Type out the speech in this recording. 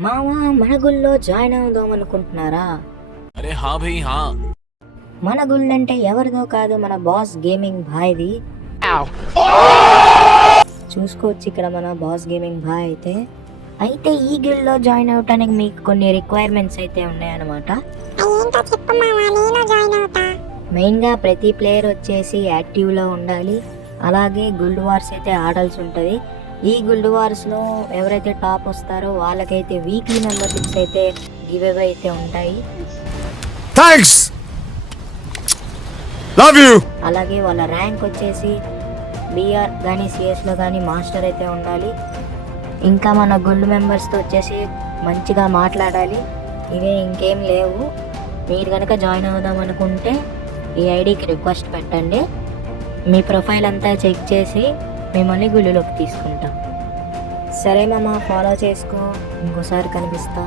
మావా మన గుళ్ళో జాయిన్ అవుదాం అనుకుంటున్నారా? अरे हाँ भाई हाँ. మన గుళ్ళు అంటే ఎవరిదో కాదు, మన బాస్ గేమింగ్ భాయ్ది. చూసుకోవచ్చు ఇక్కడ మన బాస్ గేమింగ్ భాయ్ అయితే ఈ గిల్డ్లో జాయిన్ అవటానికి మీకు కొన్ని రిక్వైర్మెంట్స్ అయితే ఉన్నాయన్నమాట. మెయిన్గా ప్రతి ప్లేయర్ వచ్చేసి యాక్టివ్లో ఉండాలి. అలాగే గుల్డ్ వార్స్ అయితే ఆడాల్సి ఉంటుంది. ఈ గుల్డ్ వార్స్లో ఎవరైతే టాప్ వస్తారో వాళ్ళకైతే వీక్లీ మెంబర్షిప్స్ అయితే గివ్ అవే అయితే ఉంటాయి. Thanks, love you. అలాగే వాళ్ళ ర్యాంక్ వచ్చేసి బీఆర్ కానీ సిఎస్లో కానీ మాస్టర్ అయితే ఉండాలి. ఇంకా మన గుల్డ్ మెంబర్స్తో వచ్చేసి మంచిగా మాట్లాడాలి. ఇవే, ఇంకేం లేవు. మీరు కనుక జాయిన్ అవుదాం అనుకుంటే ఈ ఐడికి రిక్వెస్ట్ పెట్టండి. మీ ప్రొఫైల్ అంతా చెక్ చేసి మిమ్మల్ని గుళ్ళలోకి తీసుకుంటాం. సరే మామ, ఫాలో చేసుకో, ఇంకోసారి కనిపిస్తా.